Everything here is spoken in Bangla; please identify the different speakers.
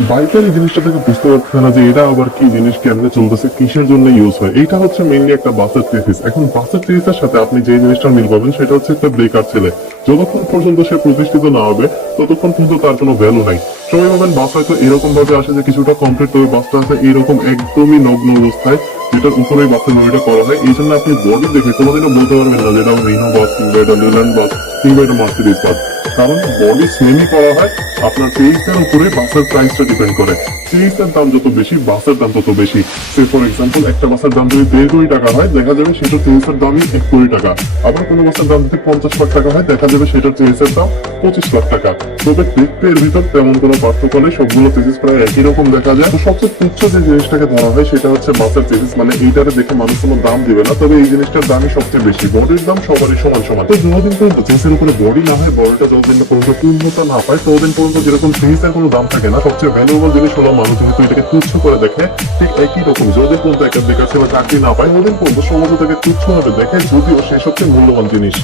Speaker 1: বাইকের জিনিসটা থেকে বুঝতে পারছে না যে এটা আবার কি জিনিস, কেমনে চলতেছে, কিসের জন্য ইউজ হয়? এটা হচ্ছে মেইনলি একটা বাসের থিসিস এখন বাসের থিসিসের সাথে আপনি যে জিনিসটা মিল পাবেন, সেটা হচ্ছে একটা ব্রেকার ছেলে। যতক্ষণ পর্যন্ত সে প্রতিষ্ঠিত না হবে, ততক্ষণ পর্যন্ত তার কোনো ভ্যালু নাই। সবাই ভাবেন বাস হয়তো এরকম ভাবে আসে যে কিছুটা কমপ্লিট তবে বাসটা আছে এরকম একদমই নগ্ন অবস্থায়। যেটার উপরেই বাসের মুভিটা করা হয়। এই জন্য আপনি বডি দেখে কোনোদিনও বলতে পারবেন না যেটা রিনো বাস কিংবা এটা লিল্যান্ড বাস কিংবা এটা মার্সিডিজ বাস কারণ বডি সেমই করা হয়, আপনার তেইশের উপরে বাসের প্রাইসটা ডিপেন্ড করে। তেইশের দাম যত বেশি বাসের দাম তত বেশি। সে ফর এক্সাম্পল একটা বাসের দাম যদি দেড় কোটি টাকা হয়, দেখা যাবে সেটা তেইশের দামই এক কোটি টাকা। আবার কোনো বাসের দাম যদি পঞ্চাশ লাখ টাকা হয়, দেখা যাবে সেটা তেইশের দাম পঁচিশ লাখ টাকা। তবে দেখতে ভিতর তেমন কোনো পার্থক্য নেই, সবগুলো তেজিস প্রায় একই রকম দেখা যায়। তো সবচেয়ে তুচ্ছ যে জিনিসটাকে ধরা হয়, সেটা হচ্ছে বাসের তেজিস মানে এইটারে দেখে মানুষ কোনো দাম দিবে না। তবে এই জিনিসটার দামই সবচেয়ে বেশি। বডির দাম সবারই সমান সমান। তো যতদিন পর্যন্ত চেসের উপরে বডি না হয় বডিটা যতদিন পর্যন্ত পূর্ণতা না পায়, ততদিন পর্যন্ত যেরকম তেজিসের কোনো দাম থাকে না, সবচেয়ে ভ্যালুয়েবল জিনিস হলো মানুষ যেহেতু এটাকে তুচ্ছ করে দেখে, ঠিক একই রকম। যদি পর্যন্ত একটা বেকার ছেলে চাকরি না পায় ওদিন পর্যন্ত সমাজ তাকে তুচ্ছভাবে দেখে, যদিও সে সবচেয়ে মূল্যবান জিনিস।